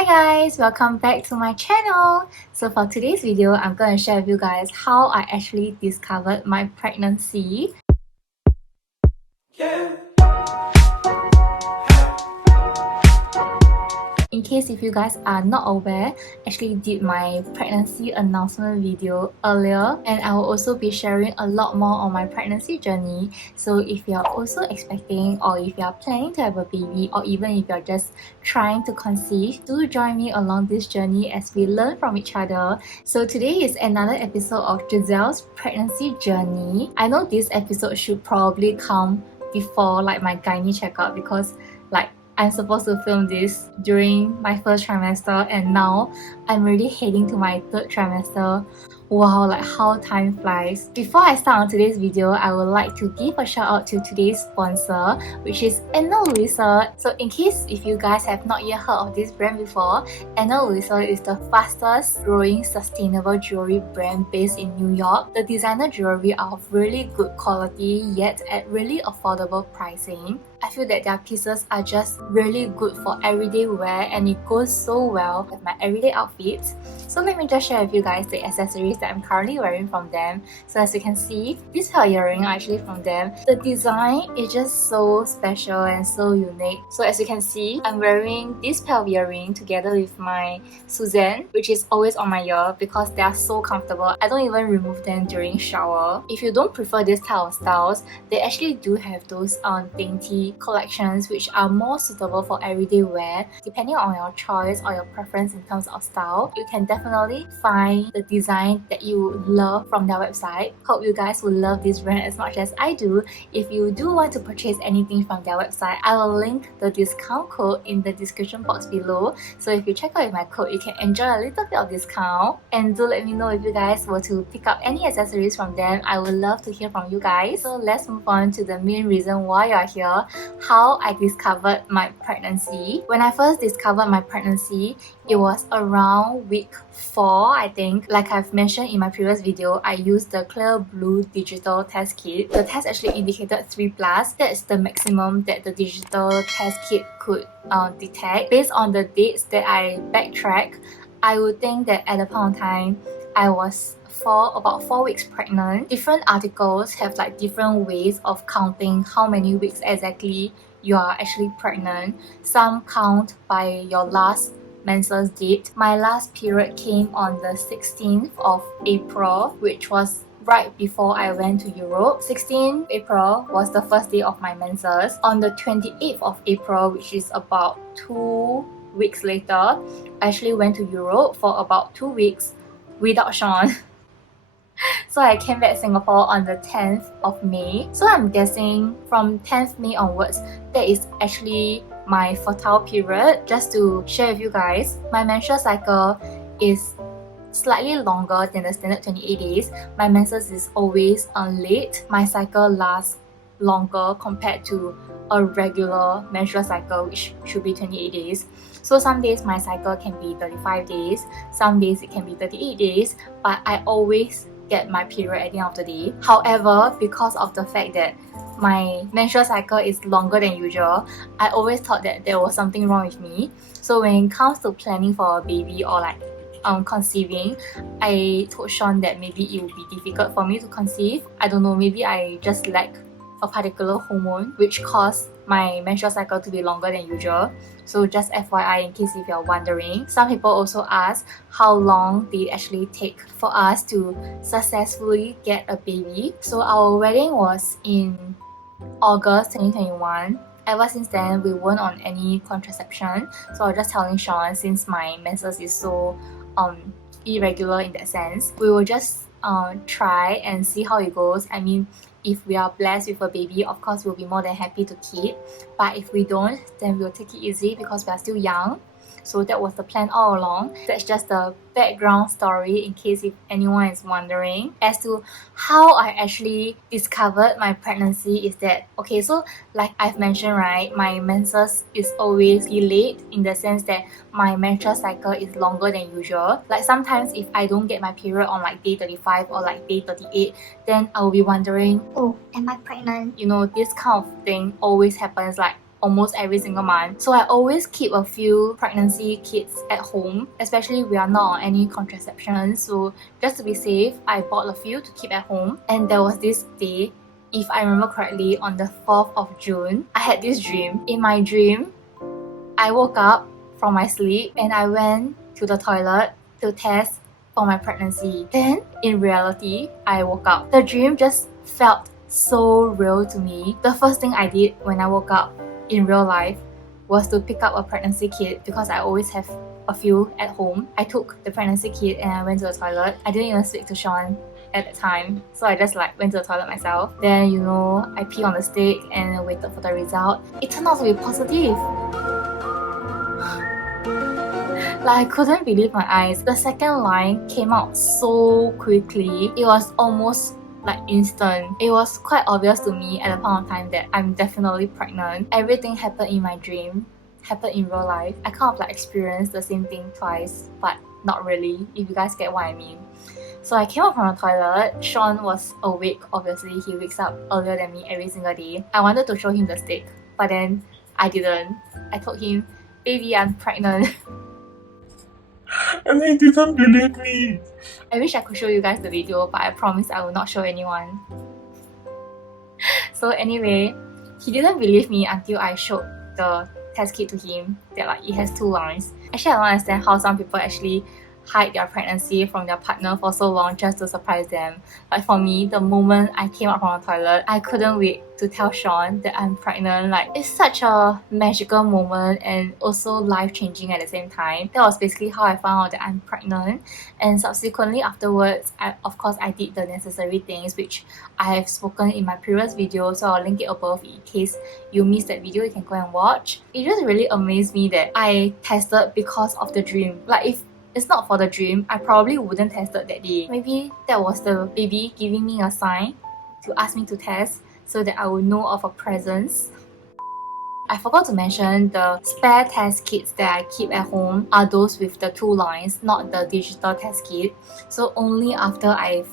Hi guys, welcome back to my channel. So for today's video, I'm going to share with you guys how I actually discovered my pregnancy. In case if you guys are not aware, I actually did my pregnancy announcement video earlier, and I will also be sharing a lot more on my pregnancy journey. So if you're also expecting, or if you're planning to have a baby, or even if you're just trying to conceive, do join me along this journey as we learn from each other. So today is another episode of Giselle's pregnancy journey. I know this episode should probably come before like my gynae checkup, because I'm supposed to film this during my first trimester, and now I'm already heading to my third trimester. Wow, like how time flies. Before I start on today's video, I would like to give a shout out to today's sponsor, which is Ana Luisa. So in case if you guys have not yet heard of this brand before, Ana Luisa is the fastest growing sustainable jewelry brand based in New York. The designer jewelry are of really good quality yet at really affordable pricing. I feel that their pieces are just really good for everyday wear, and it goes so well with my everyday outfits. So let me just share with you guys the accessories that I'm currently wearing from them. So as you can see, these pair of earrings are actually from them. The design is just so special and so unique. So as you can see, I'm wearing this pair of earrings together with my Suzanne, which is always on my ear because they are so comfortable. I don't even remove them during shower. If you don't prefer this type of styles, they actually do have those dainty collections which are more suitable for everyday wear. Depending on your choice or your preference in terms of style, you can definitely find the design that you love from their website. Hope you guys will love this brand as much as I do. If you do want to purchase anything from their website, I will link the discount code in the description box below. So if you check out with my code, you can enjoy a little bit of discount. And do let me know if you guys were to pick up any accessories from them. I would love to hear from you guys. So let's move on to the main reason why you're here: how I discovered my pregnancy. When I first discovered my pregnancy, it was around week 4, I think. Like I've mentioned in my previous video, I used the Clear Blue digital test kit. The test actually indicated 3+. That's the maximum that the digital test kit could detect. Based on the dates that I backtrack, I would think that at the point of time, I was about 4 weeks pregnant. Different articles have like different ways of counting how many weeks exactly you are actually pregnant. Some count by your last menses date. My last period came on the 16th of April, which was right before I went to Europe. 16th April was the first day of my menses. On the 28th of April, which is about 2 weeks later, I actually went to Europe for about 2 weeks without Sean. So I came back Singapore on the 10th of May. So I'm guessing from 10th May onwards, that is actually my fertile period. Just to share with you guys, my menstrual cycle is slightly longer than the standard 28 days. My menses is always late. My cycle lasts longer compared to a regular menstrual cycle, which should be 28 days. So some days my cycle can be 35 days, some days it can be 38 days, but I always get my period at the end of the day. However, because of the fact that my menstrual cycle is longer than usual, I always thought that there was something wrong with me. So when it comes to planning for a baby or like conceiving, I told Sean that maybe it would be difficult for me to conceive. I don't know, maybe I just lack a particular hormone which caused my menstrual cycle to be longer than usual. So just FYI, in case if you're wondering. Some people also ask how long did it actually take for us to successfully get a baby. So our wedding was in August 2021. Ever since then, we weren't on any contraception. So I was just telling Sean, since my menses is so irregular in that sense, we will just try and see how it goes. I mean, if we are blessed with a baby, of course we'll be more than happy to keep, but if we don't, then we'll take it easy because we are still young. So that was the plan all along. That's just the background story in case if anyone is wondering. As to how I actually discovered my pregnancy is that, okay, so like I've mentioned, right, my menses is always delayed in the sense that my menstrual cycle is longer than usual. Like sometimes if I don't get my period on like day 35 or like day 38, then I will be wondering, oh, am I pregnant? You know, this kind of thing always happens like almost every single month. So I always keep a few pregnancy kits at home, especially we are not on any contraception. So just to be safe, I bought a few to keep at home. And there was this day, if I remember correctly, on the 4th of June, I had this dream. In my dream, I woke up from my sleep and I went to the toilet to test for my pregnancy. Then, in reality, I woke up. The dream just felt so real to me. The first thing I did when I woke up in real life was to pick up a pregnancy kit because I always have a few at home. I took the pregnancy kit and I went to the toilet. I didn't even speak to Sean at the time, so I just like went to the toilet myself. Then, you know, I peed on the stick and waited for the result. It turned out to be positive. Like, I couldn't believe my eyes. The second line came out so quickly. It was almost like instant. It was quite obvious to me at the point of time that I'm definitely pregnant. Everything happened in my dream, happened in real life. I kind of like experienced the same thing twice, but not really, if you guys get what I mean. So I came out from the toilet. Sean was awake, obviously. He wakes up earlier than me every single day. I wanted to show him the stick, but then I didn't. I told him, baby, I'm pregnant. And he didn't believe me. I wish I could show you guys the video, but I promise I will not show anyone. So anyway, he didn't believe me until I showed the test kit to him that like it has 2 lines. Actually, I don't understand how some people actually hide their pregnancy from their partner for so long just to surprise them. Like for me, the moment I came out from the toilet, I couldn't wait to tell Sean that I'm pregnant. Like, it's such a magical moment and also life-changing at the same time. That was basically how I found out that I'm pregnant. And subsequently afterwards, of course I did the necessary things which I have spoken in my previous video, so I'll link it above in case you missed that video. You can go and watch. It just really amazed me that I tested because of the dream. Like, if it's not for the dream, I probably wouldn't test it that day. Maybe that was the baby giving me a sign to ask me to test so that I would know of a presence. I forgot to mention the spare test kits that I keep at home are those with the 2 lines, not the digital test kit. So only after I've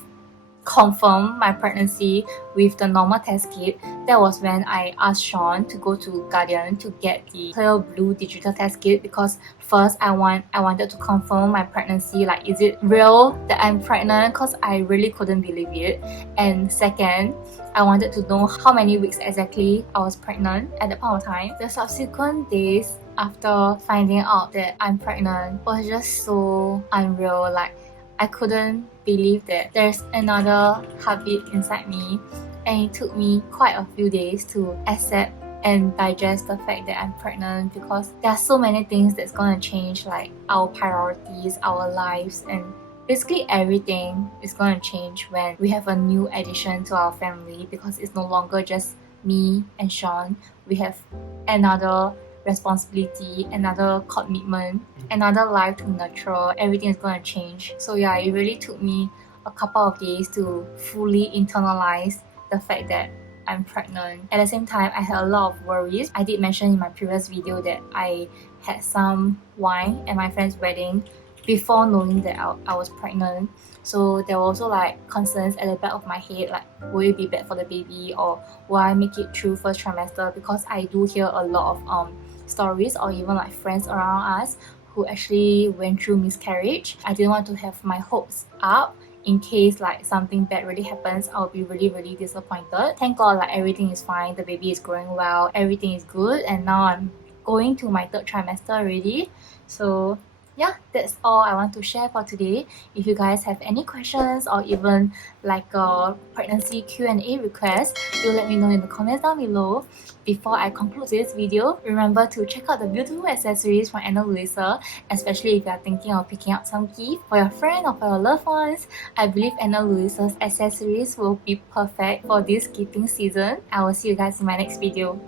confirmed my pregnancy with the normal test kit, that was when I asked Sean to go to Guardian to get the clear blue digital test kit, because first I wanted to confirm my pregnancy, like is it real that I'm pregnant, because I really couldn't believe it. And second, I wanted to know how many weeks exactly I was pregnant at that point of time. The subsequent days after finding out that I'm pregnant was just so unreal. Like, I couldn't believe that there's another heartbeat inside me, and it took me quite a few days to accept and digest the fact that I'm pregnant, because there are so many things that's gonna change, like our priorities, our lives, and basically everything is gonna change when we have a new addition to our family, because it's no longer just me and Sean. We have another responsibility, another commitment, another life to nurture. Everything is gonna change. So yeah, it really took me a couple of days to fully internalize the fact that I'm pregnant. At the same time, I had a lot of worries. I did mention in my previous video that I had some wine at my friend's wedding before knowing that I was pregnant. So there were also like concerns at the back of my head, like will it be bad for the baby, or will I make it through first trimester, because I do hear a lot of stories or even like friends around us who actually went through miscarriage. I didn't want to have my hopes up in case like something bad really happens. I'll be really disappointed. Thank God, like everything is fine, the baby is growing well, everything is good, and now I'm going to my 3rd trimester already. So yeah, that's all I want to share for today. If you guys have any questions or even like a pregnancy Q&A request, do let me know in the comments down below. Before I conclude this video, remember to check out the beautiful accessories from Ana Luisa, especially if you are thinking of picking up some gift for your friend or for your loved ones. I believe Ana Luisa's accessories will be perfect for this gifting season. I will see you guys in my next video.